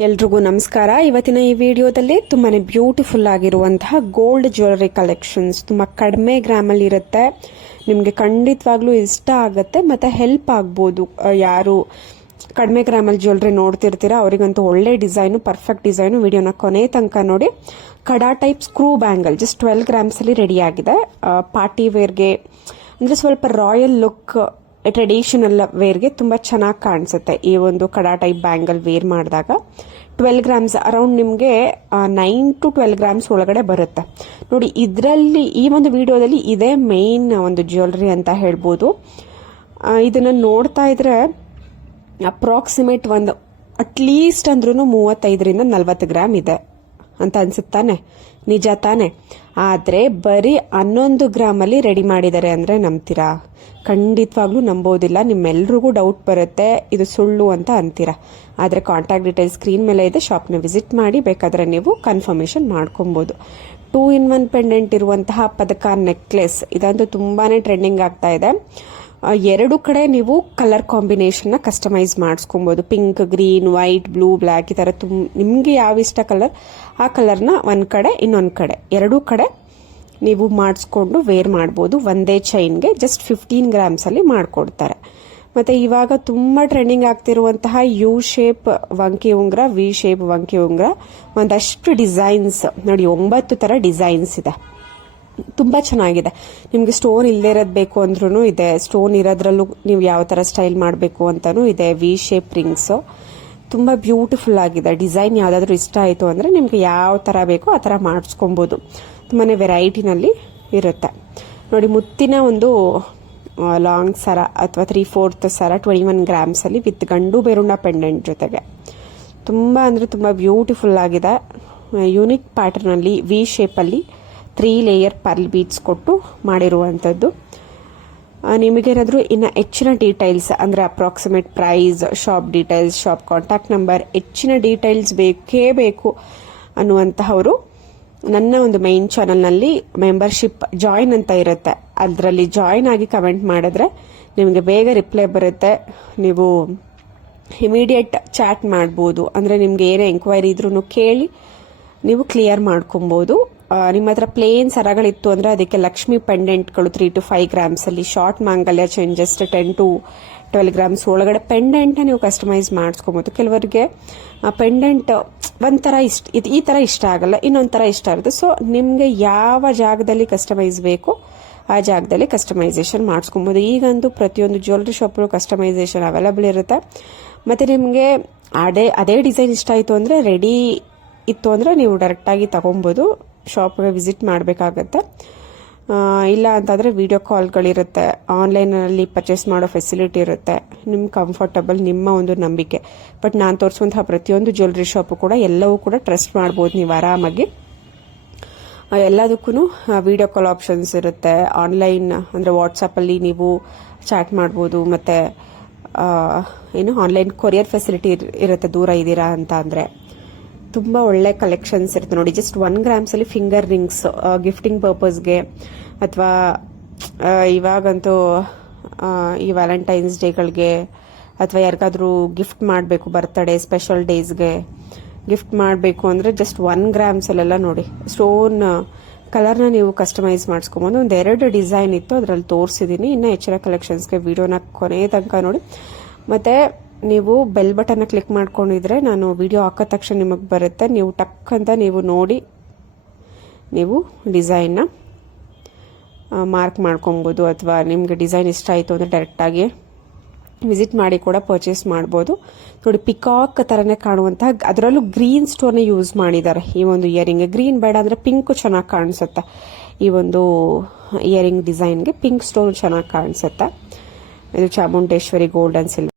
ಎಲ್ರಿಗೂ ನಮಸ್ಕಾರ. ಇವತ್ತಿನ ಈ ವಿಡಿಯೋದಲ್ಲಿ ತುಂಬಾನೇ ಬ್ಯೂಟಿಫುಲ್ ಆಗಿರುವಂತಹ ಗೋಲ್ಡ್ ಜ್ಯುವೆಲರಿ ಕಲೆಕ್ಷನ್ಸ್ ತುಂಬಾ ಕಡಿಮೆ ಗ್ರಾಮಲ್ಲಿ ಇರುತ್ತೆ. ನಿಮಗೆ ಖಂಡಿತವಾಗ್ಲೂ ಇಷ್ಟ ಆಗುತ್ತೆ ಮತ್ತೆ ಹೆಲ್ಪ್ ಆಗ್ಬೋದು. ಯಾರು ಕಡಿಮೆ ಗ್ರಾಮಲ್ಲಿ ಜ್ಯುವೆಲರಿ ನೋಡ್ತಿರ್ತೀರಾ ಅವರಿಗಂತೂ ಒಳ್ಳೆ ಡಿಸೈನು, ಪರ್ಫೆಕ್ಟ್ ಡಿಸೈನು. ವಿಡಿಯೋನ ಕೊನೆ ತನಕ ನೋಡಿ. ಕಡಾ type screw bangle just 12 grams ಅಲ್ಲಿ ರೆಡಿ ಆಗಿದೆ. ಪಾರ್ಟಿ ವೇರ್ಗೆ ಅಂದ್ರೆ ಸ್ವಲ್ಪ ರಾಯಲ್ ಲುಕ್, ಟ್ರೆಡಿಷನಲ್ ವೇರ್ಗೆ ತುಂಬಾ ಚೆನ್ನಾಗಿ ಕಾಣಿಸುತ್ತೆ ಈ ಒಂದು ಕಡಾ ಟೈಪ್ ಬ್ಯಾಂಗಲ್ ವೇರ್ ಮಾಡಿದಾಗ. 12 ಗ್ರಾಮ್ಸ್ ಅರೌಂಡ್ ನಿಮಗೆ 9 to 12 ಗ್ರಾಮ್ಸ್ ಒಳಗಡೆ ಬರುತ್ತೆ ನೋಡಿ. ಇದರಲ್ಲಿ ಈ ಒಂದು ವಿಡಿಯೋದಲ್ಲಿ ಇದೇ ಮೇನ್ ಒಂದು ಜ್ಯುವೆಲರಿ ಅಂತ ಹೇಳ್ಬೋದು. ಇದನ್ನ ನೋಡ್ತಾ ಇದ್ರೆ ಅಪ್ರಾಕ್ಸಿಮೇಟ್ ಒಂದು ಅಟ್ಲೀಸ್ಟ್ ಅಂದ್ರೂ 35ರಿಂದ 40 ಗ್ರಾಮ್ ಇದೆ ಅಂತ ಅನ್ಸುತ್ತಾನೆ. ನಿಜ ತಾನೆ? ಆದ್ರೆ ಬರೀ 11 ಗ್ರಾಮಲ್ಲಿ ರೆಡಿ ಮಾಡಿದ್ದಾರೆ ಅಂದ್ರೆ ನಂಬ್ತೀರಾ? ಖಂಡಿತವಾಗ್ಲೂ ನಂಬೋದಿಲ್ಲ. ನಿಮ್ಮೆಲ್ರಿಗೂ ಡೌಟ್ ಬರುತ್ತೆ ಇದು ಸುಳ್ಳು ಅಂತ ಅಂತೀರಾ. ಆದ್ರೆ ಕಾಂಟ್ಯಾಕ್ಟ್ ಡೀಟೇಲ್ಸ್ ಸ್ಕ್ರೀನ್ ಮೇಲೆ ಇದೆ. ಶಾಪ್ನ ವಿಸಿಟ್ ಮಾಡಿ ಬೇಕಾದ್ರೆ ನೀವು ಕನ್ಫರ್ಮೇಶನ್ ಮಾಡ್ಕೊಬಹುದು. 2-in-1 ಪೆಂಡೆಂಟ್ ಇರುವಂತಹ ಪದಕ ನೆಕ್ಲೆಸ್ ಇದಂತೂ ತುಂಬಾನೇ ಟ್ರೆಂಡಿಂಗ್ ಆಗ್ತಾ ಇದೆ. 2 ಕಡೆ ನೀವು ಕಲರ್ ಕಾಂಬಿನೇಷನ್ ನ ಕಸ್ಟಮೈಸ್ ಮಾಡಿಸ್ಕೊಬಹುದು. Pink, green, white, blue, black ಈ ತರ ನಿಮ್ಗೆ ಯಾವ ಇಷ್ಟ ಕಲರ್ ಆ ಕಲರ್ನ ಒಂದ್ ಕಡೆ ಇನ್ನೊಂದ್ ಕಡೆ 2 ಕಡೆ ನೀವು ಮಾಡಿಸ್ಕೊಂಡು ವೇರ್ ಮಾಡಬಹುದು. ಒಂದೇ ಚೈನ್ಗೆ ಜಸ್ಟ್ 15 ಗ್ರಾಮ್ಸ್ ಅಲ್ಲಿ ಮಾಡ್ಕೊಡ್ತಾರೆ. ಮತ್ತೆ ಇವಾಗ ತುಂಬಾ ಟ್ರೆಂಡಿಂಗ್ ಆಗ್ತಿರುವಂತಹ ಯು ಶೇಪ್ ವಂಕಿ ಉಂಗ್ರ, ವಿ ಶೇಪ್ ವಂಕಿ ಉಂಗ್ರ, ಒಂದಷ್ಟು ಡಿಸೈನ್ಸ್ ನೋಡಿ. 9 ತರ ಡಿಸೈನ್ಸ್ ಇದೆ. ತುಂಬಾ ಚೆನ್ನಾಗಿದೆ. ನಿಮ್ಗೆ ಸ್ಟೋನ್ ಇಲ್ಲದೆ ಇರೋದು ಬೇಕು ಅಂದ್ರೂ ಇದೆ. ಸ್ಟೋನ್ ಇರೋದ್ರಲ್ಲೂ ನೀವು ಯಾವ ತರ ಸ್ಟೈಲ್ ಮಾಡಬೇಕು ಅಂತಾನೂ ಇದೆ. ವಿ ಶೇಪ್ ರಿಂಗ್ಸ್ ತುಂಬಾ ಬ್ಯೂಟಿಫುಲ್ ಆಗಿದೆ. ಡಿಸೈನ್ ಯಾವ್ದಾದ್ರು ಇಷ್ಟ ಆಯ್ತು ಅಂದ್ರೆ ನಿಮ್ಗೆ ಯಾವ ತರ ಬೇಕೋ ಆ ತರ ಮಾಡಿಸ್ಕೊಬಹುದು. ತುಂಬಾನೇ ವೆರೈಟಿನಲ್ಲಿ ಇರುತ್ತೆ ನೋಡಿ. ಮುತ್ತಿನ ಒಂದು ಲಾಂಗ್ ಸರ ಅಥವಾ 3/4 ಸರ 21 ಗ್ರಾಮ್ಸ್ ಅಲ್ಲಿ ವಿತ್ ಗಂಡು ಬೆರುಂಡ ಪೆಂಡೆಂಟ್ ಜೊತೆಗೆ ತುಂಬಾ ಅಂದ್ರೆ ತುಂಬಾ ಬ್ಯೂಟಿಫುಲ್ ಆಗಿದೆ. ಯೂನಿಕ್ ಪ್ಯಾಟರ್ನ್ ಅಲ್ಲಿ ವಿ ಶೇಪ್ ಅಲ್ಲಿ 3 ಲೇಯರ್ ಪರ್ಲ್ ಬೀಡ್ಸ್ ಕೊಟ್ಟು ಮಾಡಿರುವಂಥದ್ದು. ನಿಮಗೇನಾದರೂ ಇನ್ನು ಹೆಚ್ಚಿನ ಡೀಟೇಲ್ಸ್ ಅಂದರೆ approximate price, shop details, shop contact number, ಹೆಚ್ಚಿನ ಡೀಟೇಲ್ಸ್ ಬೇಕೇ ಬೇಕು ಅನ್ನುವಂತಹವರು ನನ್ನ ಒಂದು ಮೈನ್ ಚಾನಲ್ನಲ್ಲಿ ಮೆಂಬರ್ಶಿಪ್ ಜಾಯಿನ್ ಅಂತ ಇರುತ್ತೆ. ಅದರಲ್ಲಿ ಜಾಯಿನ್ ಆಗಿ ಕಮೆಂಟ್ ಮಾಡಿದ್ರೆ ನಿಮಗೆ ಬೇಗ ರಿಪ್ಲೈ ಬರುತ್ತೆ. ನೀವು ಇಮಿಡಿಯೇಟ್ ಚಾಟ್ ಮಾಡ್ಬೋದು. ಅಂದರೆ ನಿಮ್ಗೆ ಏನೇ ಎಂಕ್ವೈರಿ ಇದ್ರೂ ಕೇಳಿ ನೀವು ಕ್ಲಿಯರ್ ಮಾಡ್ಕೊಬೋದು. ನಿಮ್ಮ ಹತ್ರ ಪ್ಲೇನ್ ಸರಗಳಿತ್ತು ಅಂದ್ರೆ ಅದಕ್ಕೆ ಲಕ್ಷ್ಮಿ ಪೆಂಡೆಂಟ್ಗಳು 3 to 5 ಗ್ರಾಮ್ಸ್ ಅಲ್ಲಿ, ಶಾರ್ಟ್ ಮಾಂಗಲ್ಯ ಚೈನ್ ಜಸ್ಟ್ 10 to 12 ಗ್ರಾಮ್ಸ್ ಒಳಗಡೆ ಪೆಂಡೆಂಟ್ ನೀವು ಕಸ್ಟಮೈಸ್ ಮಾಡಿಸ್ಕೊಬಹುದು. ಕೆಲವರಿಗೆ ಪೆಂಡೆಂಟ್ ಒಂಥರ ಈ ತರ ಇಷ್ಟ ಆಗಲ್ಲ, ಇನ್ನೊಂಥರ ಇಷ್ಟ ಆಗುತ್ತೆ. ಸೊ ನಿಮ್ಗೆ ಯಾವ ಜಾಗದಲ್ಲಿ ಕಸ್ಟಮೈಸ್ ಬೇಕು ಆ ಜಾಗದಲ್ಲಿ ಕಸ್ಟಮೈಸೇಷನ್ ಮಾಡಿಸ್ಕೊಬಹುದು. ಈಗಂತೂ ಪ್ರತಿಯೊಂದು ಜ್ಯುವೆಲರಿ ಶಾಪಲ್ಲೂ ಕಸ್ಟಮೈಸೇಷನ್ ಅವೈಲಬಲ್ ಇರುತ್ತೆ. ಮತ್ತೆ ನಿಮಗೆ ಅದೇ ಡಿಸೈನ್ ಇಷ್ಟ ಆಯಿತು ಅಂದ್ರೆ ರೆಡಿ ಇತ್ತು ಅಂದ್ರೆ ನೀವು ಡೈರೆಕ್ಟ್ ಆಗಿ ತಗೊಬಹುದು. ಶಾಪ್ಗೆ ವಿಸಿಟ್ ಮಾಡಬೇಕಾಗತ್ತೆ. ಇಲ್ಲ ಅಂತಂದರೆ ವಿಡಿಯೋ ಕಾಲ್ಗಳಿರುತ್ತೆ. ಆನ್ಲೈನಲ್ಲಿ ಪರ್ಚೇಸ್ ಮಾಡೋ ಫೆಸಿಲಿಟಿ ಇರುತ್ತೆ. ನಿಮ್ಮ ಕಂಫರ್ಟಬಲ್, ನಿಮ್ಮ ಒಂದು ನಂಬಿಕೆ. ಬಟ್ ನಾನು ತೋರಿಸುವಂತಹ ಪ್ರತಿಯೊಂದು ಜ್ಯುವೆಲರಿ ಶಾಪು ಕೂಡ ಎಲ್ಲವೂ ಕೂಡ ಟ್ರಸ್ಟ್ ಮಾಡ್ಬೋದು ನೀವು ಆರಾಮಾಗಿ. ಎಲ್ಲದಕ್ಕೂ ವಿಡಿಯೋ ಕಾಲ್ ಆಪ್ಷನ್ಸ್ ಇರುತ್ತೆ. ಆನ್ಲೈನ್ ಅಂದರೆ ವಾಟ್ಸಪ್ಪಲ್ಲಿ ನೀವು ಚಾಟ್ ಮಾಡ್ಬೋದು. ಮತ್ತು ಆನ್ಲೈನ್ ಕೊರಿಯರ್ ಫೆಸಿಲಿಟಿ ಇರುತ್ತೆ ದೂರ ಇದ್ದೀರಾ ಅಂತ ಅಂದರೆ. ತುಂಬಾ ಒಳ್ಳೆ ಕಲೆಕ್ಷನ್ಸ್ ಇರುತ್ತೆ ನೋಡಿ. ಜಸ್ಟ್ 1 ಗ್ರಾಮ್ಸ್ ಅಲ್ಲಿ ಫಿಂಗರ್ ರಿಂಗ್ಸ್ ಗಿಫ್ಟಿಂಗ್ ಪರ್ಪಸ್ಗೆ ಅಥವಾ ಇವಾಗಂತೂ ಈ ವ್ಯಾಲೆಂಟೈನ್ಸ್ ಡೇಗಳಿಗೆ ಅಥವಾ ಯಾರಿಗಾದ್ರೂ ಗಿಫ್ಟ್ ಮಾಡಬೇಕು, ಬರ್ತ್ಡೇ ಸ್ಪೆಷಲ್ ಡೇಸ್ಗೆ ಗಿಫ್ಟ್ ಮಾಡಬೇಕು ಅಂದ್ರೆ ಜಸ್ಟ್ 1 ಗ್ರಾಮ್ಸ್ ಅಲ್ಲೆಲ್ಲ ನೋಡಿ ಸ್ಟೋನ್ ಕಲರ್ನ ನೀವು ಕಸ್ಟಮೈಸ್ ಮಾಡಿಸ್ಕೊಬೋದು. ಒಂದು 2 ಡಿಸೈನ್ ಇತ್ತು, ಅದರಲ್ಲಿ ತೋರಿಸಿದ್ದೀನಿ. ಇನ್ನು ಹೆಚ್ಚಿನ ಕಲೆಕ್ಷನ್ಸ್ಗೆ ವಿಡಿಯೋನ ಕೊನೆ ತನಕ ನೋಡಿ. ಮತ್ತೆ ನೀವು ಬೆಲ್ ಬಟನ್ನ ಕ್ಲಿಕ್ ಮಾಡ್ಕೊಂಡಿದ್ರೆ ನಾನು ವಿಡಿಯೋ ಹಾಕೋ ತಕ್ಷಣ ನಿಮಗೆ ಬರುತ್ತೆ. ನೀವು ಟಕ್ ಅಂತ ನೀವು ನೋಡಿ ನೀವು ಡಿಸೈನ್ನ ಮಾರ್ಕ್ ಮಾಡ್ಕೊಬೋದು. ಅಥವಾ ನಿಮಗೆ ಡಿಸೈನ್ ಇಷ್ಟ ಆಯಿತು ಅಂದರೆ ಡೈರೆಕ್ಟಾಗಿ ವಿಸಿಟ್ ಮಾಡಿ ಕೂಡ ಪರ್ಚೇಸ್ ಮಾಡ್ಬೋದು. ನೋಡಿ ಪಿಕಾಕ್ ಥರನೇ ಕಾಣುವಂತಹ, ಅದರಲ್ಲೂ ಗ್ರೀನ್ ಸ್ಟೋನ್ ಯೂಸ್ ಮಾಡಿದ್ದಾರೆ ಈ ಒಂದು ಇಯರಿಂಗ್. ಗ್ರೀನ್ ಬೇಡ ಅಂದರೆ ಪಿಂಕ್ ಚೆನ್ನಾಗಿ ಕಾಣಿಸುತ್ತೆ. ಈ ಒಂದು ಇಯರಿಂಗ್ ಡಿಸೈನ್ಗೆ ಪಿಂಕ್ ಸ್ಟೋನ್ ಚೆನ್ನಾಗಿ ಕಾಣಿಸುತ್ತೆ. ಇದು ಚಾಮುಂಡೇಶ್ವರಿ ಗೋಲ್ಡ್ ಅಂಡ್ ಸಿಲ್ವರ್.